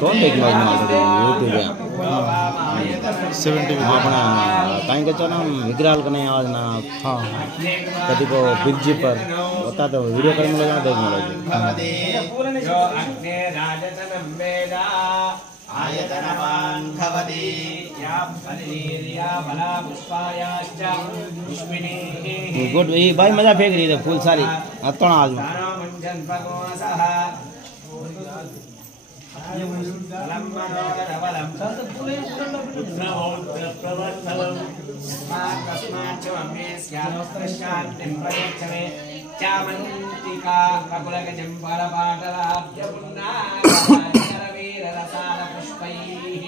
कौन देख लो यूट्यूब पे 70 अपना कहीं के चलो विग्रहाल का नहीं आवाज ना। हाँ कभी को ब्रिज पर बता दो वीडियो करने लगा देखने लगे। आयतनवान् भवति या फलिर्या फला पुष्पायाश्च पुष्पिनीः। गुड ये भाई मजा फेंक रही है फूल सारी अतोना आज में मुञ्जन भगवसः लम्बनोदरवलं पुत्रप्रवर्तनं तस्माच्च ममे स्यालोत्रशान्तिं प्रयच्छमे चामन्तिका ककुलगजं फलपाटलाब्जपुन्नागरवीररसालपुष्पैः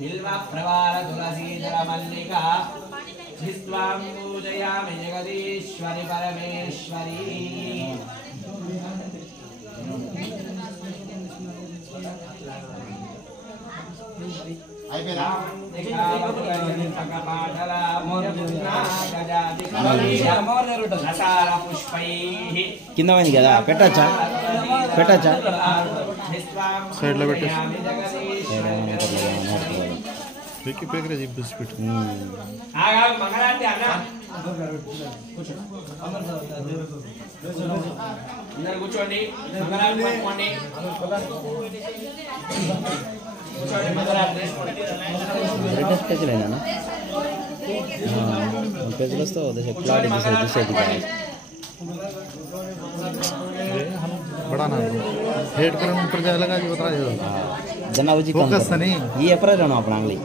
बिल्वप्रवालतुलसीदलमल्लिका धिस्त्वां पूजयामि जगदीश्वरि परमेश्वरी। కింద పోయింది కదా పెట్టచ్చా పెట్టచ్చా సైడ్లో పెట్టేసి పెక్కి పెక్కరే జిబ్బస్ పెట్టు మంగళాంటి అన్న అందరు కూర్చోండి మంగళాంటి పట్టుకోండి स्पेशल है ना स्पेशल तो जैसे क्लाउड जैसे दूसरे दिखा है बड़ा ना हेड पर ऊपर जाए लगा जो बता दो जना उजी फोकस नहीं ये अपर रहना अपना अंगली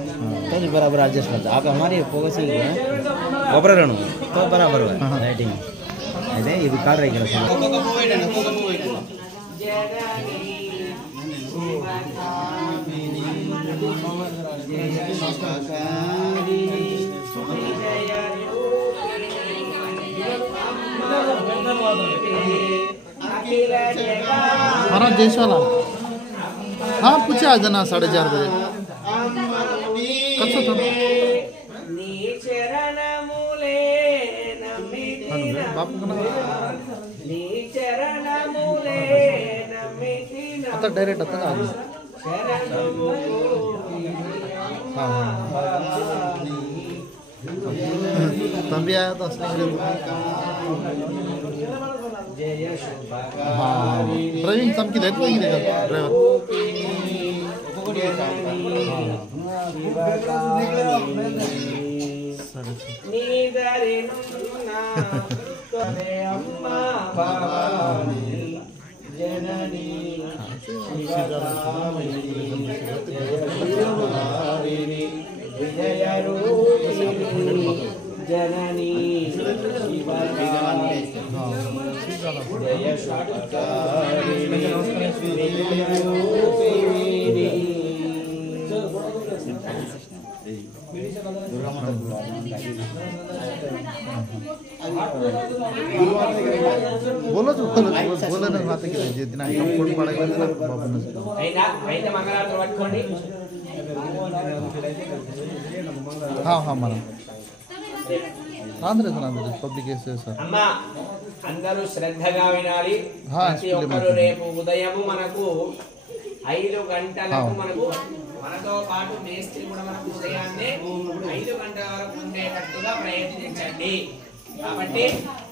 तो जो बराबर एडजस्ट करता आप हमारी फोकसिंग है ऊपर रहना तो बराबर है राइटिंग अरे ये भी काट रही है हमारा जैस वाला हाँ पूछे आ जाना 4:30 बजे कच्छो था बाप का नाम आता डायरेक्ट आता का आगे हाँ तब भी आया था असली हाँ ड्राइविंग तब की देखो ही देखा ड्राइवर जननी जय बोलो जो बोलो ना बात की जितना फोन पड़ेगा ना बाबू ने అయితే మంగళారతి పట్టుకోండి हाँ हाँ మనం ఆంధ్ర పబ్లిక్ సార్ అమ్మ అందరూ శ్రద్ధగా వినాలి ప్రతి ఒక్కరు రేపు ఉదయం మనకు 5 గంటలకు మనతో పాటు మేస్త్రి కూడా మనకు ఉదయాన్నే 5 గంటల వరకు ఉండేటట్టుగా ప్రయత్నించండి కాబట్టి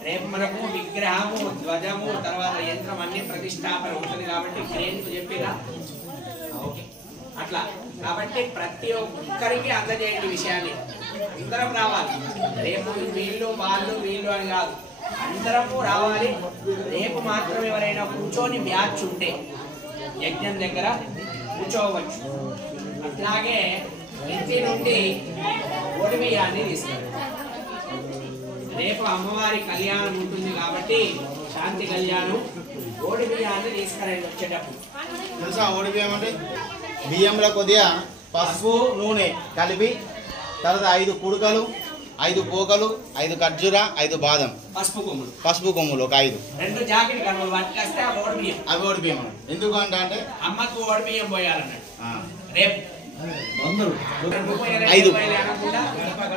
రేపు మనకు విగ్రహము ధ్వజము తర్వాత యంత్రం అన్ని ప్రతిష్టాపన ఉంటుంది కాబట్టి క్రేన్కు చెప్పిరా ఓకే అట్లా కాబట్టి ప్రతి ఒక్కరికి అందజేయండి విషయాన్ని అందరం రావాలి రేపు వీళ్ళు వాళ్ళు వీళ్ళు అని కాదు అందరము రావాలి రేపు మాత్రం ఎవరైనా కూర్చొని బ్యాచ్ ఉంటే యజ్ఞం దగ్గర కూర్చోవచ్చు అట్లాగే ఇంటి నుండి ఓడి బియ్యాన్ని తీసుకెళ్ళండి రేపు అమ్మవారి కళ్యాణం ఉంటుంది కాబట్టి శాంతి కళ్యాణం ఓడి బియ్యాన్ని తీసుకురండి వచ్చేటప్పుడు తెలుసా ఓడి బియ్యం అంటే బియ్యంలో కొద్దిగా పసుపు నూనె కలిపి తర్వాత 5 కుడుకలు 5 పోకలు 5 ఖర్జూర 5 బాదం పసుపు కొమ్ములు ఒక 5 2 జాకెట్ కనుక పట్టుకొస్తే అవి ఓడి బియ్యం ఎందుకు అంటే అమ్మకు ఓడి బియ్యం పోయాలన్నాడు రేపు 5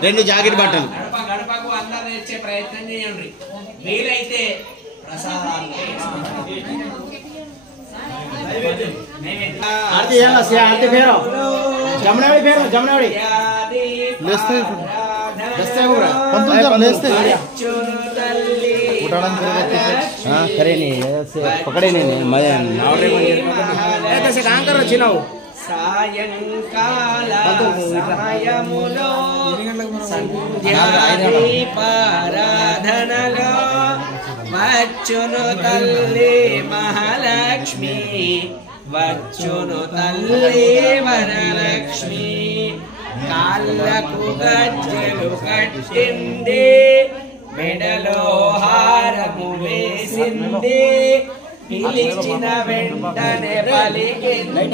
2 జాకెట్ బట్టలు గడపకు అందరు తెచ్చే ప్రయత్నం చేయండి వీలైతే ప్రసాదాలు आरती यांगा से आरती फेरो जमनावड़ी फेरो जमनावड़ी लेस्ते दस्ते को बरा पंतुल जरा लेस्ते उठाड़न करेगा हां करे नहीं ऐसे पकड़े नहीं मजे नावरे को ऐसे काम करो चिनाओ సాయంకాల సమయములో సంధ్యాదీపారాధనలో వచ్చును తల్లి మహాలక్ష్మి వచ్చును తల్లి వరలక్ష్మి కాళ్ళకు గజ్జెలు కట్టింది మెడలో హారము వేసింది పిలిచిన వెంటనే పలికింది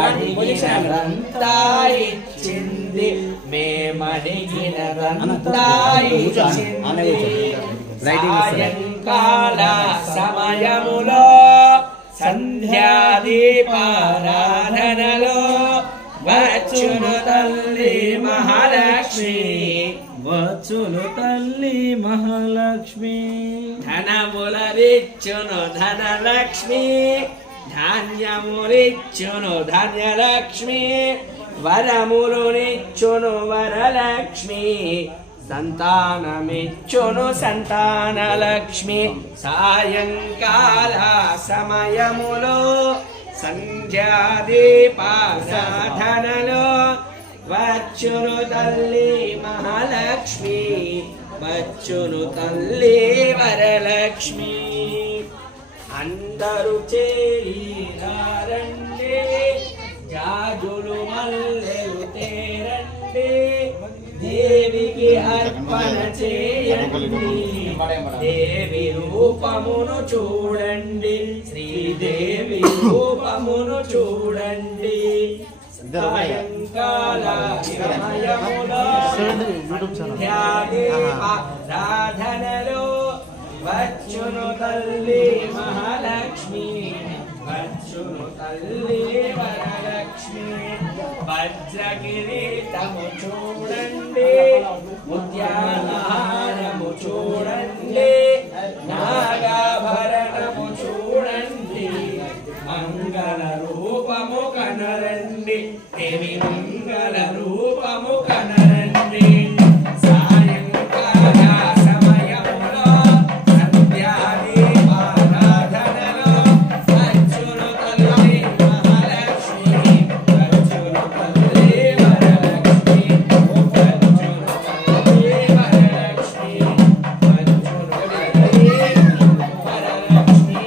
అడిగినంతా ఇచ్చింది మేమడిగినంతా ఇచ్చింది సాయంకాల సమయములో సంధ్యాదీపారాధనలో వచ్చును తల్లి మహాలక్ష్మి వచ్చును తల్లి మహాలక్ష్మి ధనములరిచ్చును ధనలక్ష్మి ధాన్యములిచ్చును ధాన్యలక్ష్మి వరములునిచ్చును వరలక్ష్మి సంతానమిచ్చును సంతానలక్ష్మి సాయంకాల సమయములో సంధ్యాదీపారాధనలో వచ్చును తల్లి మహాలక్ష్మి వచ్చును తల్లి వరలక్ష్మి అందరూ చేరండి జాజులు మల్లెలు తేరండి దేవికి అర్పణ చేయండి దేవి రూపమును చూడండి శ్రీదేవి రూపమును చూడండి సాయంకాల సమయములో సంధ్యాదీపారాధనలో వచ్చును తల్లి మహాలక్ష్మి వచ్చును తల్లి వరలక్ష్మి వజ్రకిరీటము చూడండి ముత్యాలహారము చూడండి నాగాభరణము చూడండి మంగళ రూపము కనరండి దేవి మంగళ రూపము కనరండి సాయంకాల సమయములో సంధ్యాదీపారాధనలో వచ్చును తల్లి మహాలక్ష్మి వచ్చును తల్లి వరలక్ష్మి వచ్చును తల్లి వరలక్ష్మి వచ్చును తల్లి వరలక్ష్మి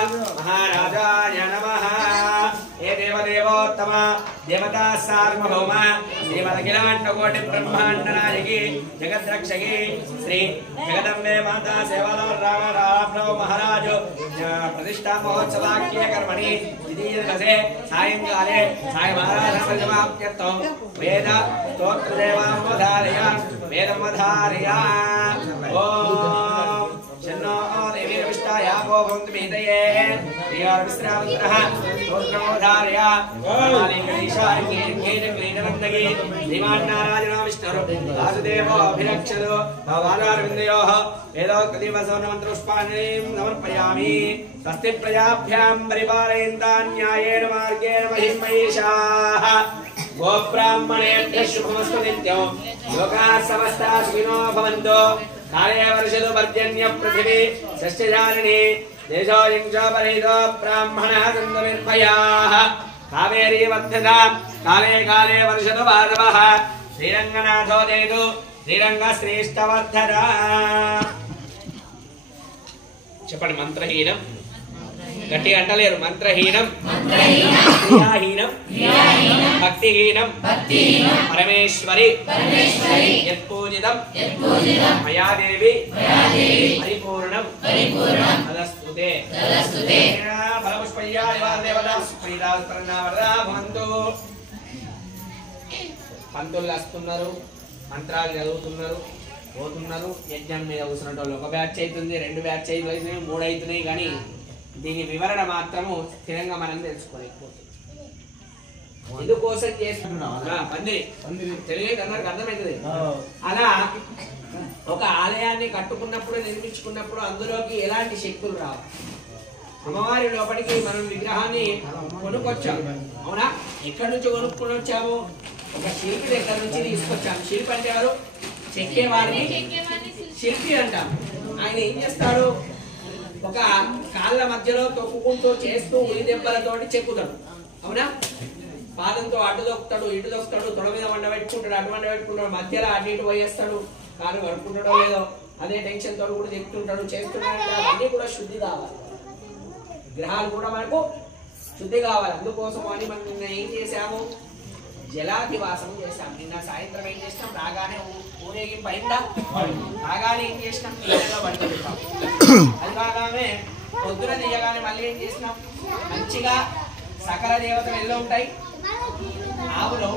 महाराजाय नमः हे देवदेवोत्तम देवता सार्वभौम श्रीमदखिलाण्डकोटि ब्रह्माण्ड नायकी जगद्रक्षकी श्री जगदम्बे माता सेवालाल रामराव महाराज प्रतिष्ठा महोत्सवाख्ये कर्मणि द्वितीय दिवसे सायंकाले साय महाराजसमाप्त्यर्थं वेद स्तोत्रदेवावधारय वेदमधारय ओम शन्नो देवी विष्टाया भवन्तु मेदये प्रियार विश्रामत्रः स्तोत्रमोधारय मालिकदीशार्गे क्रीडनन्दगे श्रीमान्नारायण विष्णुः वासुदेवो अभिरक्षतु भवानारविन्दयोः वेदोक्तदिवसवनमन्त्रपुष्पाणिं समर्पयामि स्वस्ति प्रजाभ्यां परिपालयन्तां न्यायेन मार्गेण महिं महिषाः गोब्राह्मणेभ्यः शुभमस्तु नित्यं लोकाः समस्ताः सुखिनो भवन्तु కాలే వర్షదు పర్జన్య పృథివీ సస్యజాలిని దేశోయం చ పరిదో బ్రాహ్మణः సంతు నిర్భయాः కావేరీ వర్ధతా కాలే కాలే వర్షదు భారవః శ్రీరంగనాథో దేదు శ్రీరంగ శ్రేష్టవర్ధరా. చెప్పండి మంత్రహీనం గట్టిగా అంటలేరు. మంత్రహీనం క్రియాహీనం భక్తిహీనం పరమేశ్వరి యత్పూజితం మయాదేవి పరిపూర్ణం తదస్తుతే. పంతులు వస్తున్నారు, మంత్రాలు చదువుతున్నారు, పోతున్నారు. యజ్ఞం మీద కూర్చున్నట్టు ఒక బ్యాచ్ అవుతుంది, 2 బ్యాచ్ అవుతున్నాయి, 3 అవుతున్నాయి. కానీ దీని వివరణ మాత్రము స్థిరంగా మనం తెలుసుకోలేకపోతుంది. ఎందుకోసం చేస్తున్నాం తెలియదు అందరికి అర్థమవుతుంది. అలా ఒక ఆలయాన్ని కట్టుకున్నప్పుడు నిర్మించుకున్నప్పుడు అందులోకి ఎలాంటి శక్తులు రావు. అమ్మవారి లోపలికి మనం విగ్రహాన్ని కొనుక్కొచ్చాము, అవునా? ఎక్కడి నుంచి కొనుక్కొని వచ్చాము? ఒక శిల్పి దగ్గర నుంచి తీసుకొచ్చాము. శిల్పి అంటే ఎవరు? చెక్కేవారిని శిల్పి అంటాం. ఆయన ఏం చేస్తాడు? ఒక కాళ్ళ మధ్యలో తొక్కుకుంటూ చేస్తూ ఉలి దెబ్బలతోటి చెక్కుతాడు, అవునా? పాదంతో అటు దొక్కుతాడు, ఇటు దొక్కుతాడు, తొడ మీద వండ పెట్టుకుంటాడు, అటు వండ పెట్టుకుంటాడు, మధ్యలో అటు ఇటు పోయేస్తాడు. కాలు కడుక్కుంటాడో లేదో అదే టెన్షన్ తోడు కూడా చెప్తుంటాడు, చేస్తున్నాడు. అవన్నీ కూడా శుద్ధి కావాలి. విగ్రహాలు కూడా మనకు శుద్ధి కావాలి. అందుకోసం అని మనం నిన్న ఏం చేసాము? జలాధివాసం చేసాం. నిన్న సాయంత్రం ఏం చేసినాం? రాగానే ఊరేగింపు అయిందా? రాగానే ఏం చేసినాం? నీళ్ళలో పడుతుంటాం. అది కాగానే పొద్దున తీయగానే మళ్ళీ ఏం చేసినాం? మంచిగా సకల దేవతలు ఎల్లో ఉంటాయి. ఆవులో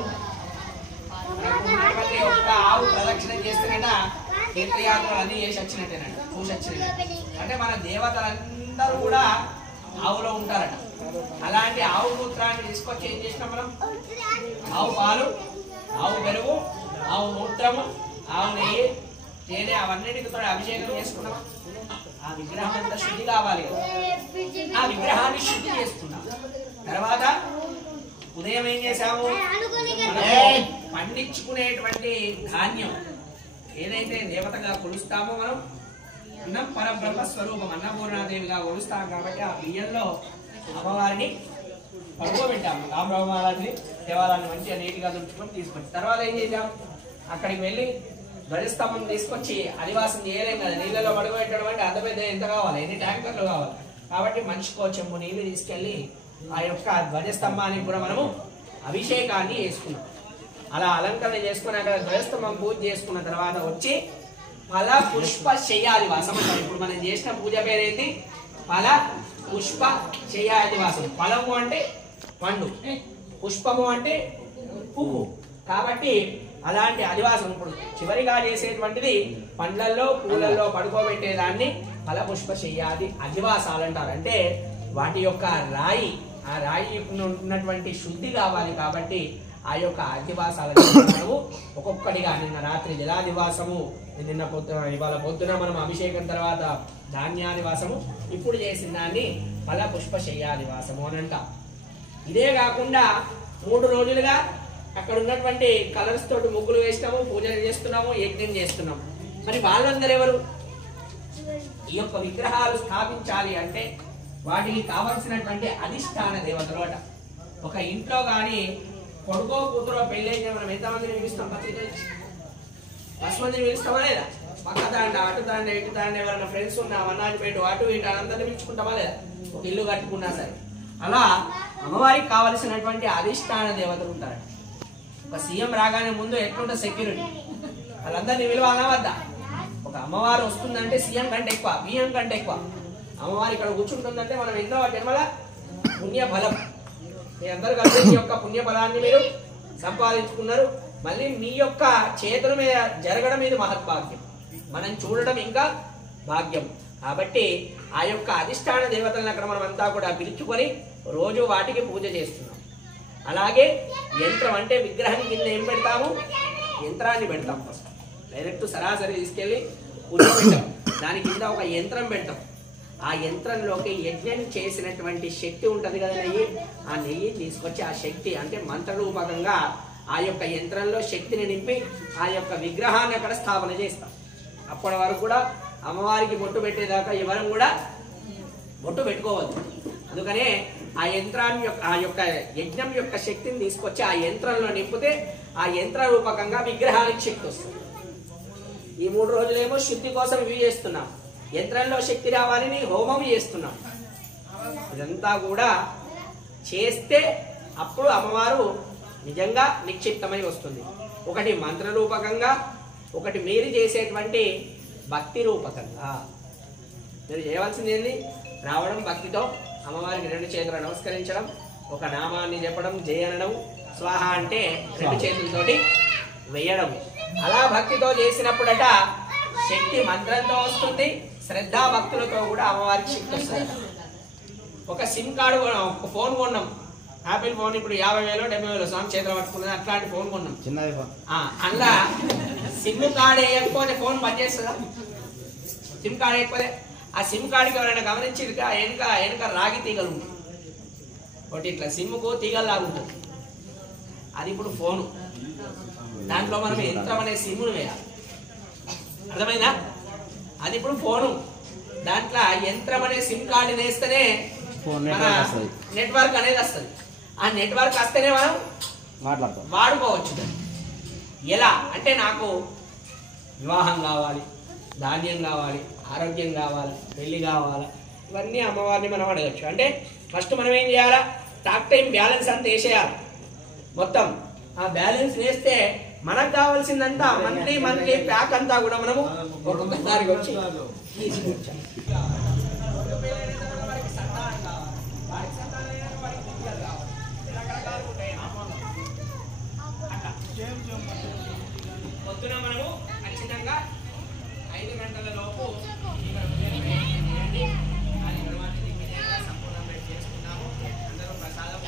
ఒక్క ఆవు ప్రదక్షిణ చేస్తేనట తీర్థయాత్రలు అన్ని చేసి వచ్చినట్టేనట, చూసి వచ్చినట్టు. అంటే మన దేవతలందరూ కూడా ఆవులో ఉంటారట. అలాంటి ఆవు మూత్రాన్ని తీసుకొచ్చి ఏం చేసినాం మనం? ఆవు పాలు, ఆవు పెరుగు, ఆవు మూత్రము, ఆవు నెయ్యి, తేనె అవన్నిటితో అభిషేకం చేసుకున్నాం. ఆ విగ్రహం అంతా శుద్ధి కావాలి కదా. ఆ విగ్రహాన్ని శుద్ధి చేసుకున్నాం. తర్వాత ఉదయం ఏం చేసాము? పండించుకునేటువంటి ధాన్యం ఏదైతే దేవతగా కొలుస్తామో మనం, అన్నం పరబ్రహ్మ స్వరూపం అన్నపూర్ణాదేవిగా కొలుస్తాం. కాబట్టి ఆ బియ్యంలో అమ్మవారిని పడుకోబెట్టాము. రామరామారాన్ని దేవాలయాన్ని మంచిగా నీట్గా దుడుచుకొని తీసుకొచ్చి తర్వాత ఏం చేసాం? అక్కడికి వెళ్ళి ధ్వజస్తంభం తీసుకొచ్చి అధివాసం చేయలేం కదా. నీళ్ళలో పడుకోబెట్టడం అంటే అంత పెద్ద ఎంత కావాలి? ఎన్ని ట్యాంకర్లు కావాలి? కాబట్టి మనిషికో చెంబు నీళ్లు తీసుకెళ్లి ఆ యొక్క ధ్వజస్తంభానికి కూడా మనము అభిషేకాన్ని చేసుకున్నాం. అలా అలంకరణ చేసుకుని అక్కడ ధ్వజస్తంభం పూజ చేసుకున్న తర్వాత వచ్చి ఫల పుష్ప శయ్యాదివాసం అంటారు. ఇప్పుడు మనం చేసిన పూజ పేరేంటి? ఫల పుష్ప శయ్యాదివాసం. ఫలము అంటే పండు, పుష్పము అంటే పువ్వు. కాబట్టి అలాంటి అధివాసం ఇప్పుడు చివరిగా చేసేటువంటిది పండ్లల్లో పూలల్లో పడుకోబెట్టేదాన్ని ఫల పుష్ప శయ్యాది అధివాసాలు అంటారు. అంటే వాటి యొక్క రాయి, ఆ రాయి ఉన్నటువంటి శుద్ధి కావాలి. కాబట్టి ఆ యొక్క అధివాసాలను మనము ఒక్కొక్కటిగా నిన్న రాత్రి జలాదివాసము, నిన్న పొద్దున, ఇవాళ పొద్దున మనం అభిషేకం తర్వాత ధాన్యాదివాసము, ఇప్పుడు చేసిన దాన్ని ఫల పుష్ప శయ్యాదివాసము అని అంటాం. ఇదే కాకుండా 3 రోజులుగా అక్కడ ఉన్నటువంటి కలర్స్ తోటి ముగ్గులు వేసినాము, పూజలు చేస్తున్నాము, యజ్ఞం చేస్తున్నాము. మరి వాళ్ళందరూ ఎవరు? ఈ యొక్క విగ్రహాలు స్థాపించాలి అంటే వాటికి కావలసినటువంటి అధిష్టాన దేవతలు అట. ఒక ఇంట్లో కానీ కొడుకో కూతురో పెళ్ళైతే మనం ఎంతమందిని పిలుస్తాం? పత్రికలు 10 మందిని పిలుస్తామా లేదా? పక్క తాండ, అటు తాండ, ఇటు తాండ, ఎవరైనా ఫ్రెండ్స్ ఉన్నా వన్నాటిపేట అటు ఇటు అందరినీ పిలుచుకుంటామా లేదా? ఒక ఇల్లు కట్టుకున్నా సరే. అలా అమ్మవారికి కావలసినటువంటి అధిష్టాన దేవతలు ఉంటారు. ఒక సీఎం రాగానే ముందు ఎట్లుంటే సెక్యూరిటీ వాళ్ళందరినీ విలువాలా వద్దా? ఒక అమ్మవారు వస్తుందంటే సీఎం కంటే ఎక్కువ, బియ్యం కంటే ఎక్కువ. అమ్మవారి ఇక్కడ కూర్చుంటుందంటే మనం ఎన్నో జన్మల పుణ్య ఫలం. మీ అందరూ కలిసి మీ యొక్క పుణ్య ఫలాన్ని మీరు సంపాదించుకున్నారు. మళ్ళీ మీ యొక్క చేతుల మీద జరగడం ఇది మహద్భాగ్యం, మనం చూడడం ఇంకా భాగ్యం. కాబట్టి ఆ యొక్క అధిష్టాన దేవతలను అక్కడ మనం అంతా కూడా పిలుచుకొని రోజు వాటికి పూజ చేస్తున్నాం. అలాగే యంత్రం అంటే విగ్రహం కింద ఏం పెడతాము? యంత్రాన్ని పెడతాం. ఫస్ట్ డైరెక్ట్ సరాసరి తీసుకెళ్ళి పూజ పెట్టాం, దాని కింద ఒక యంత్రం పెడతాం. ఆ యంత్రంలోకి యజ్ఞం చేసినటువంటి శక్తి ఉంటుంది కదా, నెయ్యి, ఆ నెయ్యి తీసుకొచ్చి ఆ శక్తి అంటే మంత్రరూపకంగా ఆ యొక్క యంత్రంలో శక్తిని నింపి ఆ యొక్క విగ్రహాన్ని అక్కడ స్థాపన చేస్తాం. అప్పటి వరకు కూడా అమ్మవారికి బొట్టు పెట్టేదాకా ఎవరం కూడా బొట్టు పెట్టుకోవద్దు. అందుకనే ఆ యంత్రాన్ని ఆ యొక్క యజ్ఞం యొక్క శక్తిని తీసుకొచ్చి ఆ యంత్రంలో నింపితే ఆ యంత్ర రూపకంగా విగ్రహానికి శక్తి వస్తుంది. ఈ 3 రోజులేమో శుద్ధి కోసం ఇవి చేస్తున్నాం, యంత్రంలో శక్తి రావాలని హోమం చేస్తున్నాం. ఇదంతా కూడా చేస్తే అప్పుడు అమ్మవారు నిజంగా నిక్షిప్తమై వస్తుంది. ఒకటి మంత్ర రూపకంగా, ఒకటి మీరు చేసేటువంటి భక్తి రూపకంగా. మీరు చేయవలసింది ఏంది? రావడం, భక్తితో అమ్మవారికి 2 చేతులు నమస్కరించడం, ఒక నామాన్ని చెప్పడం, జయ అనడం, స్వాహ అంటే 2 చేతులతోటి వేయడం. అలా భక్తితో చేసినప్పుడట శక్తి మంత్రంతో వస్తుంది, శ్రద్ధా భక్తులతో కూడా అమ్మవారికి శక్తి వస్తుంది. ఒక సిమ్ కార్డు, ఒక ఫోన్ కొన్నాం, యాపిల్ ఫోన్. ఇప్పుడు 50,000 70,000 స్వామి చేతులు పట్టుకున్నది, అట్లాంటి ఫోన్ కొన్నాం. చిన్నది అందులో సిమ్ కార్డు వేయకపోతే ఫోన్ పనిచేస్తుందా? సిమ్ కార్డు వేయకపోతే ఆ సిమ్ కార్డుకి ఎవరైనా గమనించి వెనక రాగి తీగలు ఉంటాయి. ఒకటి ఇట్లా సిమ్కు తీగలు లాగుంటుంది, అది ఇప్పుడు ఫోను. దాంట్లో మనం యంత్రం అనే సిమ్ను వేయాలి, అర్థమైందా? అది ఇప్పుడు ఫోను. దాంట్లో యంత్రం అనే సిమ్ కార్డు వేస్తేనే మన నెట్వర్క్ అనేది వస్తుంది. ఆ నెట్వర్క్ వస్తేనే మనం మాట్లాడతాం, వాడుకోవచ్చు. ఎలా అంటే నాకు వివాహం కావాలి, ధాన్యం కావాలి, ఆరోగ్యం కావాలి, పెళ్లి కావాలి, ఇవన్నీ అమ్మవారిని మనం అడగచ్చు. అంటే ఫస్ట్ మనం ఏం చేయాలా? టాక్ టైం బ్యాలెన్స్ అంతా వేసేయాలి. మొత్తం ఆ బ్యాలెన్స్ వేస్తే మనకు కావాల్సిందంతా మంత్లీ ప్యాక్ అంతా కూడా మనము ఒక్కొక్కసారి వచ్చి తీసుకోవచ్చు. పొద్దున మనము ఖచ్చితంగా 5 గంటల లోపు సంపూర్ణంగా చేసుకున్నాము. అందరూ ప్రసాదం